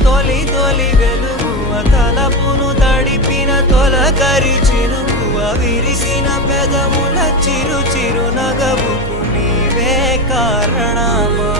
తొలి తొలి వెలుగువ తలపును తడిపిన తొలకరి చినుకువ విరిసిన పెదముల చిరు చిరు నగవుకు నీవే కారణమా